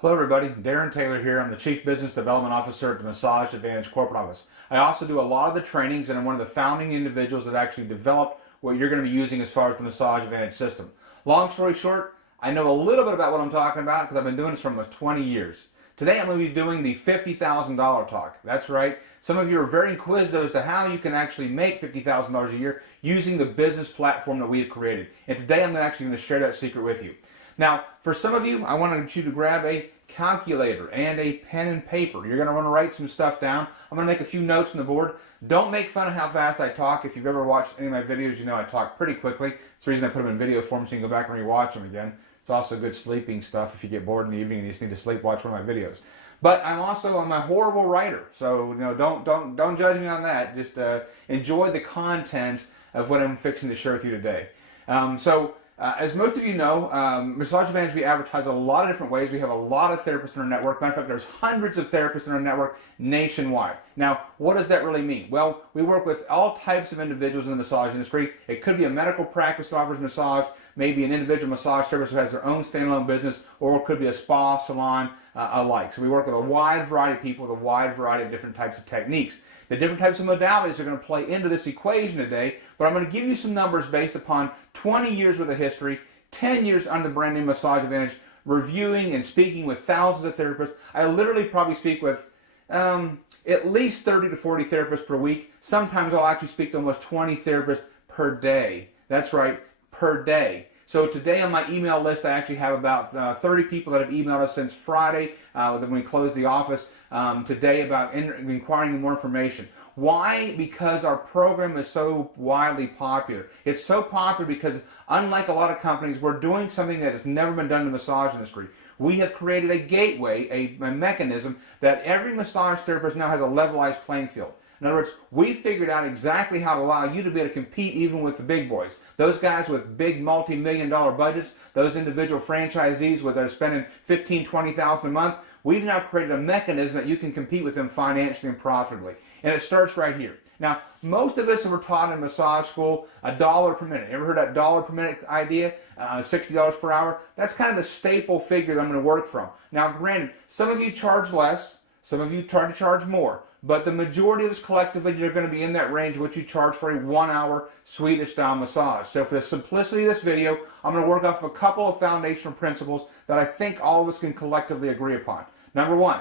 Hello everybody, Darren Taylor here. I'm the Chief Business Development Officer at the Massage Advantage Corporate Office. I also do a lot of the trainings and I'm one of the founding individuals that actually developed what you're going to be using as far as the Massage Advantage system. Long story short, I know a little bit about what I'm talking about because I've been doing this for almost 20 years. Today I'm going to be doing the $50,000 talk. That's right. Some of you are very inquisitive as to how you can actually make $50,000 a year using the business platform that we have created. And today I'm actually going to share that secret with you. Now, for some of you, I want you to grab a calculator and a pen and paper. You're going to want to write some stuff down. I'm going to make a few notes on the board. Don't make fun of how fast I talk. If you've ever watched any of my videos, you know I talk pretty quickly. It's the reason I put them in video form so you can go back and rewatch them again. It's also good sleeping stuff if you get bored in the evening and you just need to sleep, watch one of my videos. But I'm a horrible writer, so don't judge me on that. Just enjoy the content of what I'm fixing to share with you today. As most of you know, Massage Advantage, we advertise a lot of different ways. We have a lot of therapists in our network. Matter of fact, there's hundreds of therapists in our network nationwide. Now, what does that really mean? Well, we work with all types of individuals in the massage industry. It could be a medical practice that offers massage, maybe an individual massage therapist who has their own standalone business, or it could be a spa, salon, alike. So we work with a wide variety of people with a wide variety of different types of techniques. The different types of modalities are going to play into this equation today, but I'm going to give you some numbers based upon 20 years worth of history, 10 years under the brand name Massage Advantage, reviewing and speaking with thousands of therapists. I literally probably speak with at least 30 to 40 therapists per week. Sometimes I'll actually speak to almost 20 therapists per day. That's right, per day. So today on my email list, I actually have about 30 people that have emailed us since Friday when we closed the office today about inquiring more information. Why? Because our program is so widely popular. It's so popular because unlike a lot of companies, we're doing something that has never been done in the massage industry. We have created a gateway, a mechanism that every massage therapist now has a levelized playing field. In other words, we figured out exactly how to allow you to be able to compete even with the big boys. Those guys with big multi-million-dollar budgets, those individual franchisees that are spending $15,000, $20,000 a month, we've now created a mechanism that you can compete with them financially and profitably. And it starts right here. Now, most of us were taught in massage school $1 per minute. Ever heard that $1 per minute idea? $60 per hour? That's kind of the staple figure that I'm going to work from. Now, granted, some of you charge less, some of you try to charge more. But the majority of us collectively, you're going to be in that range of what you charge for a 1-hour Swedish style massage. So for the simplicity of this video, I'm going to work off a couple of foundational principles that I think all of us can collectively agree upon. Number one,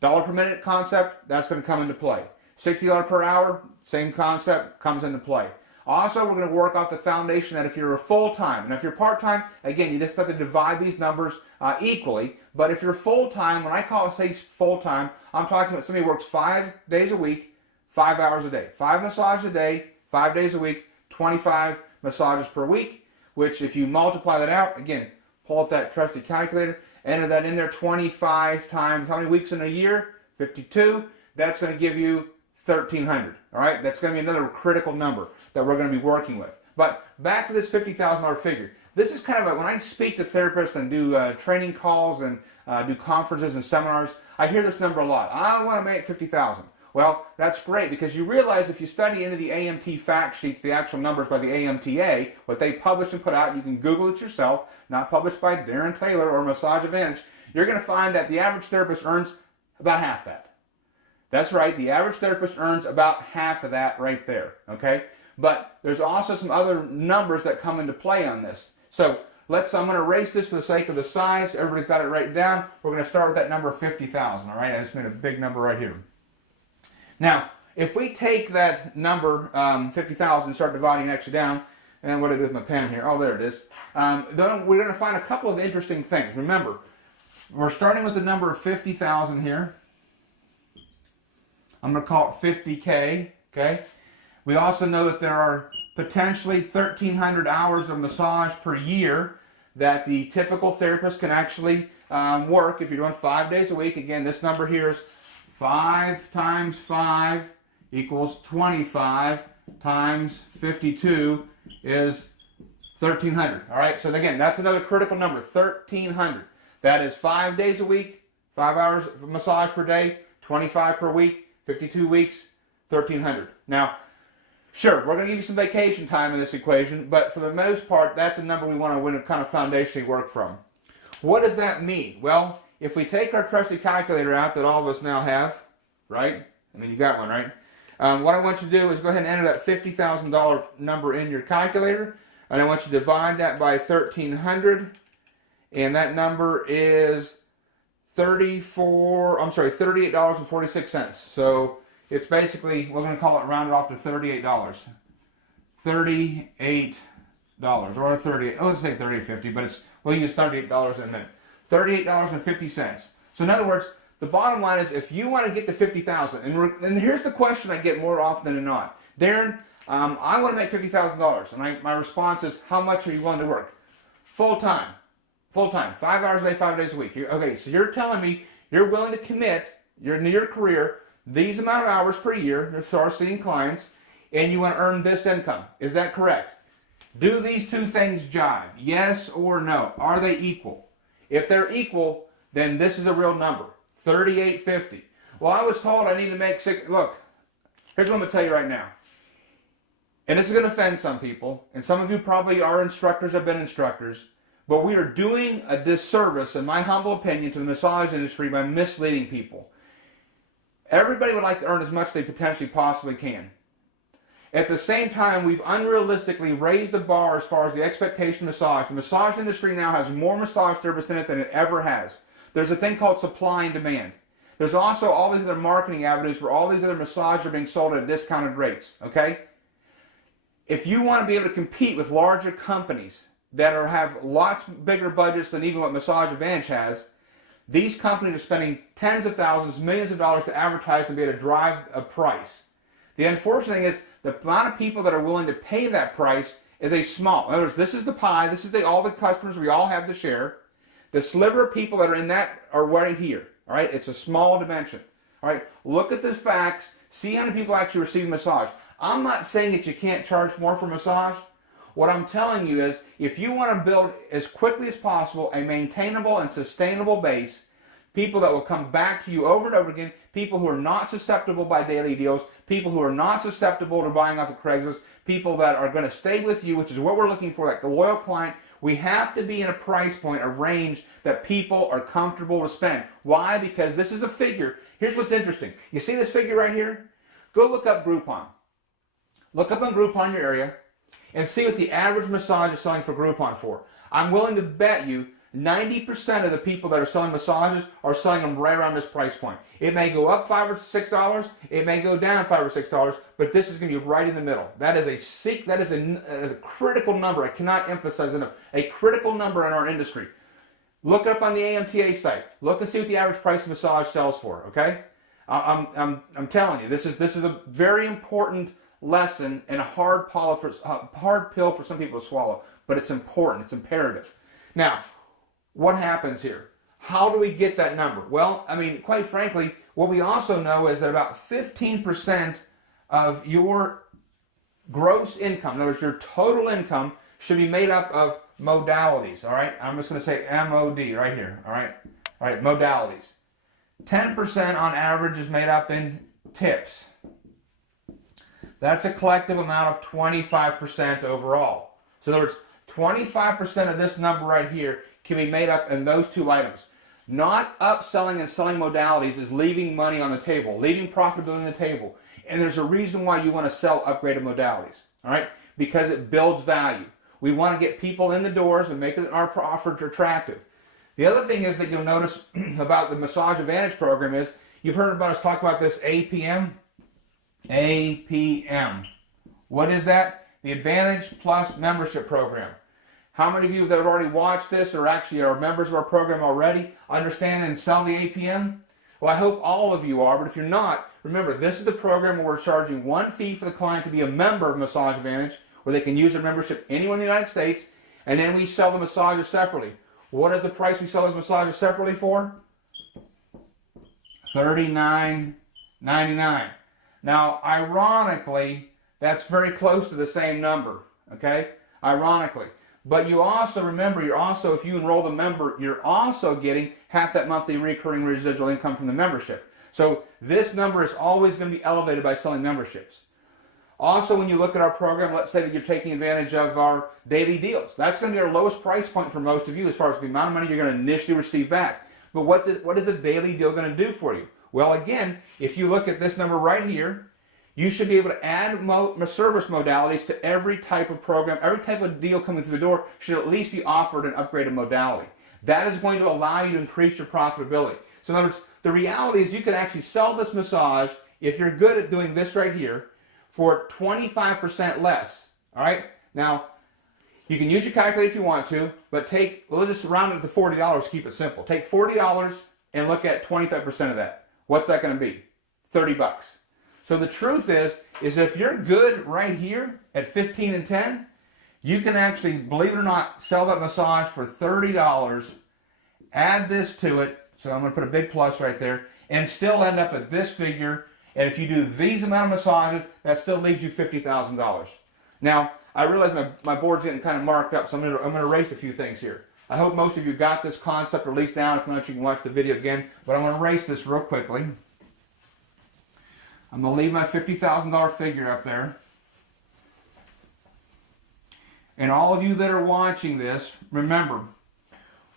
$1 per minute concept, that's going to come into play. $60 per hour, same concept, comes into play. Also, we're going to work off the foundation that if you're a full-time, and if you're part-time, again, you just have to divide these numbers equally. But if you're full-time, when I say full-time, I'm talking about somebody who works 5 days a week, 5 hours a day. 5 massages a day, 5 days a week, 25 massages per week, which if you multiply that out, again, pull up that trusty calculator, enter that in there 25 times, how many weeks in a year? 52. That's going to give you 1,300. All right, that's going to be another critical number that we're going to be working with. But back to this $50,000 figure. This is kind of when I speak to therapists and do training calls and do conferences and seminars, I hear this number a lot. I want to make $50,000. Well, that's great because you realize if you study into the AMT fact sheets, the actual numbers by the AMTA, what they publish and put out, you can Google it yourself, not published by Darren Taylor or Massage Advantage, you're going to find that the average therapist earns about half that. That's right, the average therapist earns about half of that right there, okay? But there's also some other numbers that come into play on this. So I'm going to erase this for the sake of the size. Everybody's got it written down. We're going to start with that number of 50,000, all right? I just made a big number right here. Now, if we take that number, 50,000, and start dividing it actually down, and what do I do with my pen here? Oh, there it is. Then we're going to find a couple of interesting things. Remember, we're starting with the number of 50,000 here. I'm going to call it 50K, okay? We also know that there are potentially 1,300 hours of massage per year that the typical therapist can actually work if you're doing 5 days a week. Again, this number here is 5 times 5 equals 25 times 52 is 1,300. All right, so again, that's another critical number, 1,300. That is 5 days a week, 5 hours of massage per day, 25 per week, 52 weeks, 1,300. Now, sure, we're going to give you some vacation time in this equation, but for the most part, that's a number we want to kind of foundationally work from. What does that mean? Well, if we take our trusty calculator out that all of us now have, right? I mean, you got one, right? What I want you to do is go ahead and enter that $50,000 number in your calculator, and I want you to divide that by 1,300, and that number is $38.46. So it's basically, we're going to call it rounded off to $38. $38, or 38, let's say $38.50, but we'll use $38 in a minute. $38.50. So in other words, the bottom line is, if you want to get to 50,000, and here's the question I get more often than not, Darren, I want to make $50,000, and my response is, how much are you willing to work? Full time, 5 hours a day, 5 days a week. Okay, so you're telling me you're willing to commit in your career these amount of hours per year to start seeing clients, and you want to earn this income. Is that correct? Do these two things jive? Yes or no? Are they equal? If they're equal, then this is a real number, $38.50. Well, I was told I need to make look, here's what I'm going to tell you right now. And this is going to offend some people, and some of you probably are instructors, have been instructors, but we are doing a disservice, in my humble opinion, to the massage industry by misleading people. Everybody would like to earn as much as they potentially possibly can. At the same time, we've unrealistically raised the bar as far as the expectation of massage. The massage industry now has more massage therapists in it than it ever has. There's a thing called supply and demand. There's also all these other marketing avenues where all these other massages are being sold at discounted rates, okay? If you want to be able to compete with larger companies that have lots bigger budgets than even what Massage Advantage has, these companies are spending tens of thousands, millions of dollars to advertise and be able to drive a price. The unfortunate thing is the amount of people that are willing to pay that price is a small. In other words, this is the pie. This is all the customers we all have to share. The sliver of people that are in that are right here. All right, it's a small dimension. All right, look at the facts. See how many people actually receive massage. I'm not saying that you can't charge more for massage. What I'm telling you is, if you want to build as quickly as possible a maintainable and sustainable base, people that will come back to you over and over again, people who are not susceptible by daily deals, people who are not susceptible to buying off of Craigslist, people that are going to stay with you, which is what we're looking for, like a loyal client. We have to be in a price point, a range that people are comfortable to spend. Why? Because this is a figure. Here's what's interesting. You see this figure right here? Go look up Groupon. Look up on Groupon in your area and see what the average massage is selling for Groupon for. I'm willing to bet you 90% of the people that are selling massages are selling them right around this price point. It may go up $5 or $6, it may go down $5 or $6, but this is going to be right in the middle. That is a critical number. I cannot emphasize enough. A critical number in our industry. Look up on the AMTA site. Look and see what the average price of massage sells for. Okay, I'm telling you, this is a very important lesson and a hard pill for some people to swallow, but it's important. It's imperative. Now, what happens here? How do we get that number? Well, I mean, quite frankly, what we also know is that about 15% of your gross income, in other words, your total income, should be made up of modalities, all right? I'm just going to say MOD right here, all right? All right, modalities. 10% on average is made up in tips. That's a collective amount of 25% overall. So in other words, 25% of this number right here can be made up in those two items. Not upselling and selling modalities is leaving money on the table, leaving profitability on the table. And there's a reason why you want to sell upgraded modalities, all right? Because it builds value. We want to get people in the doors and make our offers attractive. The other thing is that you'll notice about the Massage Advantage program is, you've heard about us talk about this APM. APM. What is that? The Advantage Plus Membership Program. How many of you that have already watched this or actually are members of our program already understand and sell the APM? Well, I hope all of you are, but if you're not, remember, this is the program where we're charging one fee for the client to be a member of Massage Advantage, where they can use their membership anywhere in the United States, and then we sell the massages separately. What is the price we sell those massages separately for? $39.99. Now, ironically, that's very close to the same number, okay? Ironically. But you also, remember, if you enroll the member, you're also getting half that monthly recurring residual income from the membership. So this number is always going to be elevated by selling memberships. Also, when you look at our program, let's say that you're taking advantage of our daily deals. That's going to be our lowest price point for most of you as far as the amount of money you're going to initially receive back. But what is the daily deal going to do for you? Well, again, if you look at this number right here, you should be able to add service modalities to every type of program. Every type of deal coming through the door should at least be offered an upgraded modality. That is going to allow you to increase your profitability. So in other words, the reality is you can actually sell this massage, if you're good at doing this right here, for 25% less. All right? Now, you can use your calculator if you want to, but we'll just round it to $40, keep it simple. Take $40 and look at 25% of that. What's that going to be? 30 bucks. So the truth is if you're good right here at 15 and 10, you can actually, believe it or not, sell that massage for $30, add this to it, so I'm going to put a big plus right there, and still end up at this figure. And if you do these amount of massages, that still leaves you $50,000. Now, I realize my board's getting kind of marked up, so I'm going to erase a few things here. I hope most of you got this concept at least down. If not, you can watch the video again. But I'm going to erase this real quickly. I'm going to leave my $50,000 figure up there. And all of you that are watching this, remember,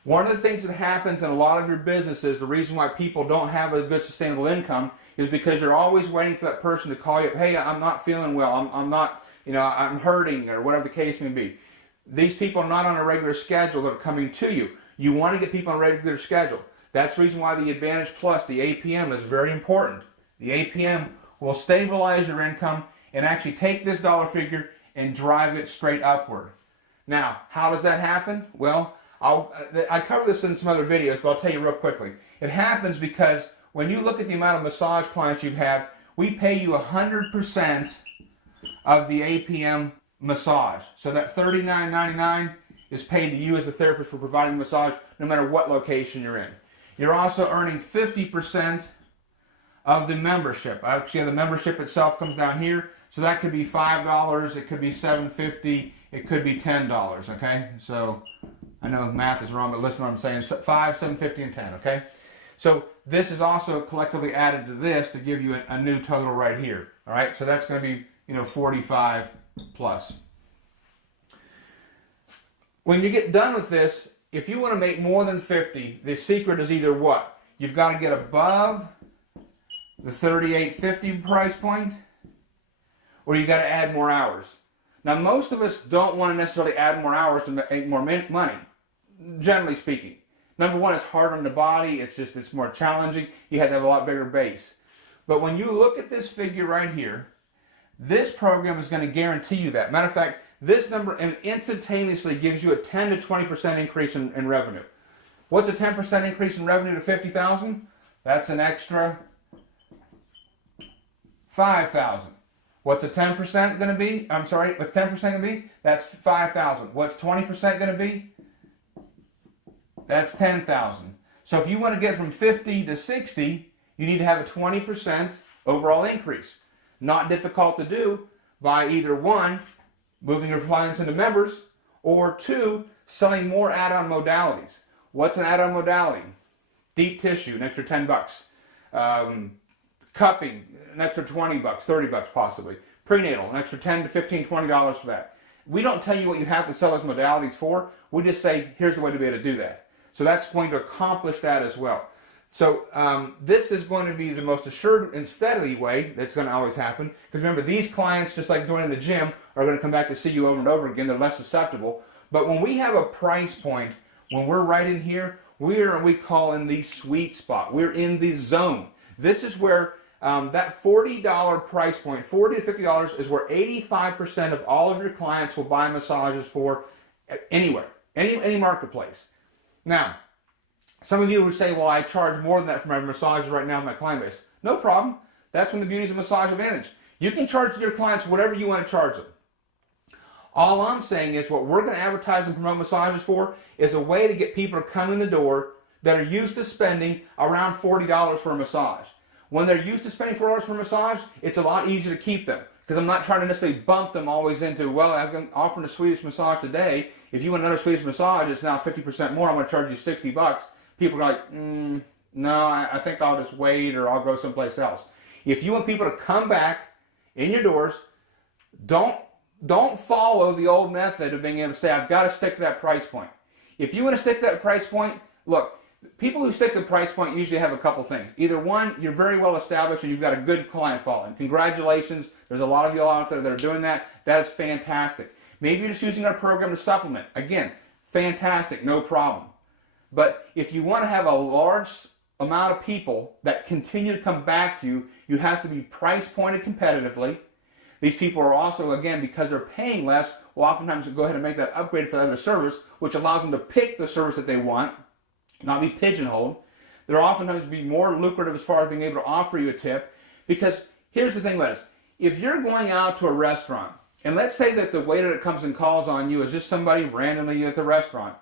one of the things that happens in a lot of your businesses, the reason why people don't have a good sustainable income, is because you're always waiting for that person to call you up. Hey, I'm not feeling well. I'm not, I'm hurting, or whatever the case may be. These people are not on a regular schedule that are coming to you. You want to get people on a regular schedule. That's the reason why the Advantage Plus, the APM, is very important. The APM will stabilize your income and actually take this dollar figure and drive it straight upward. Now, how does that happen? Well, I cover this in some other videos, but I'll tell you real quickly. It happens because when you look at the amount of massage clients you have, we pay you 100% of the APM massage. So that $39.99 is paid to you as the therapist for providing the massage, no matter what location you're in. You're also earning 50% of the membership. Actually, the membership itself comes down here, so that could be $5, it could be $7.50, it could be $10. Okay, so I know math is wrong, but listen to what I'm saying: $5, $7.50, and $10. Okay, so this is also collectively added to this to give you a new total right here. All right, so that's going to be 45 plus. When you get done with this, if you want to make more than 50, the secret is either what? You've got to get above the $38.50 price point, or you got to add more hours. Now, most of us don't want to necessarily add more hours to make more money, generally speaking. Number one, it's hard on the body. It's more challenging. You have to have a lot bigger base. But when you look at this figure right here, this program is going to guarantee you that. Matter of fact, this number instantaneously gives you a 10 to 20% increase in revenue. What's a 10% increase in revenue to $50,000? That's an extra $5,000. What's a 10% going to be? I'm sorry, what's 10% going to be? That's $5,000. What's 20% going to be? That's $10,000. So if you want to get from 50 to 60, you need to have a 20% overall increase. Not difficult to do by either one, moving your clients into members, or two, selling more add-on modalities. What's an add-on modality? Deep tissue, an extra 10 bucks. Cupping, an extra 20 bucks, 30 bucks possibly. Prenatal, an extra 10 to 15, $20 for that. We don't tell you what you have to sell those modalities for. We just say, here's the way to be able to do that. So that's going to accomplish that as well. So this is going to be the most assured and steady way that's going to always happen. Because remember, these clients, just like joining the gym, are going to come back to see you over and over again. They're less susceptible. But when we have a price point, when we're right in here, we call in the sweet spot. We're in the zone. This is where that $40 price point, $40 to $50, is where 85% of all of your clients will buy massages for anywhere, any marketplace. Now, some of you would say, well, I charge more than that for my massages right now in my client base. No problem. That's one of the beauties of Massage Advantage. You can charge your clients whatever you want to charge them. All I'm saying is what we're going to advertise and promote massages for is a way to get people to come in the door that are used to spending around $40 for a massage. When they're used to spending $4 for a massage, it's a lot easier to keep them. Because I'm not trying to necessarily bump them always into, well, I've been offering a Swedish massage today. If you want another Swedish massage, it's now 50% more. I'm going to charge you 60 bucks. People are like, no, I think I'll just wait, or I'll go someplace else. If you want people to come back in your doors, don't follow the old method of being able to say, I've got to stick to that price point. If you want to stick to that price point, look, People who stick to the price point usually have a couple things. Either one, you're very well established and you've got a good client following. Congratulations. There's a lot of you all out there that are doing that. That is fantastic. Maybe you're just using our program to supplement. Again, fantastic, no problem. But if you want to have a large amount of people that continue to come back to you, you have to be price pointed competitively. These people are also, again, because they're paying less, will oftentimes go ahead and make that upgrade for the other service, which allows them to pick the service that they want, not be pigeonholed. They're oftentimes be more lucrative as far as being able to offer you a tip, because here's the thing about this. If you're going out to a restaurant, and let's say that the waiter that comes and calls on you is just somebody randomly at the restaurant,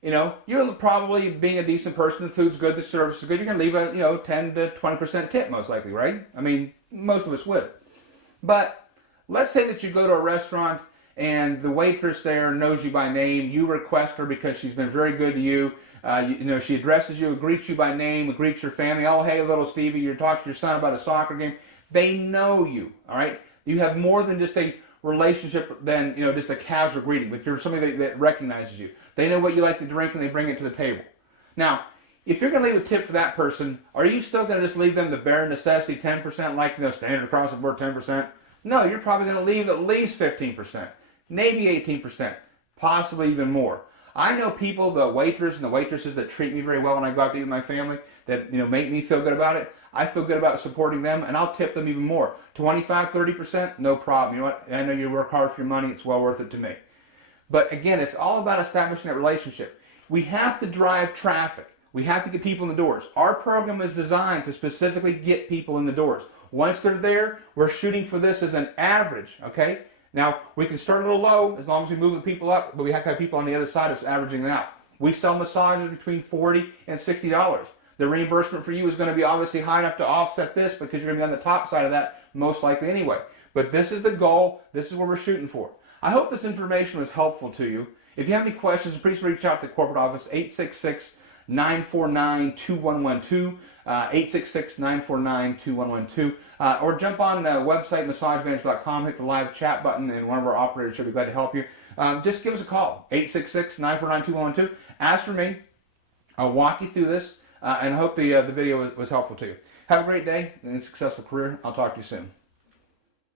you know, you're probably being a decent person, the food's good, the service is good, you're going to leave a 10 to 20% tip most likely, right? I mean, most of us would. But let's say that you go to a restaurant and the waitress there knows you by name, you request her because she's been very good to you. She addresses you, greets you by name, greets your family. Oh, hey, little Stevie, you're talking to your son about a soccer game. They know you, all right? You have more than just a relationship than, just a casual greeting, but you're somebody that recognizes you. They know what you like to drink and they bring it to the table. Now, if you're going to leave a tip for that person, are you still going to just leave them the bare necessity 10%, like standard across the board 10%? No, you're probably going to leave at least 15%, maybe 18%, possibly even more. I know people, the waiters and the waitresses that treat me very well when I go out to eat with my family, that make me feel good about it. I feel good about supporting them, and I'll tip them even more. 25, 30%, no problem. You know what? I know you work hard for your money. It's well worth it to me. But again, it's all about establishing that relationship. We have to drive traffic. We have to get people in the doors. Our program is designed to specifically get people in the doors. Once they're there, we're shooting for this as an average, okay? Now, we can start a little low as long as we move the people up, but we have to have people on the other side that's averaging it out. We sell massages between $40 and $60. The reimbursement for you is going to be obviously high enough to offset this because you're going to be on the top side of that most likely anyway. But this is the goal. This is what we're shooting for. I hope this information was helpful to you. If you have any questions, please reach out to the corporate office, 866-949-2112, 866-949-2112, or jump on the website, massageadvantage.com, hit the live chat button, and one of our operators should be glad to help you. Just give us a call, 866-949-2112. Ask for me. I'll walk you through this, and I hope the video was helpful to you. Have a great day and a successful career. I'll talk to you soon.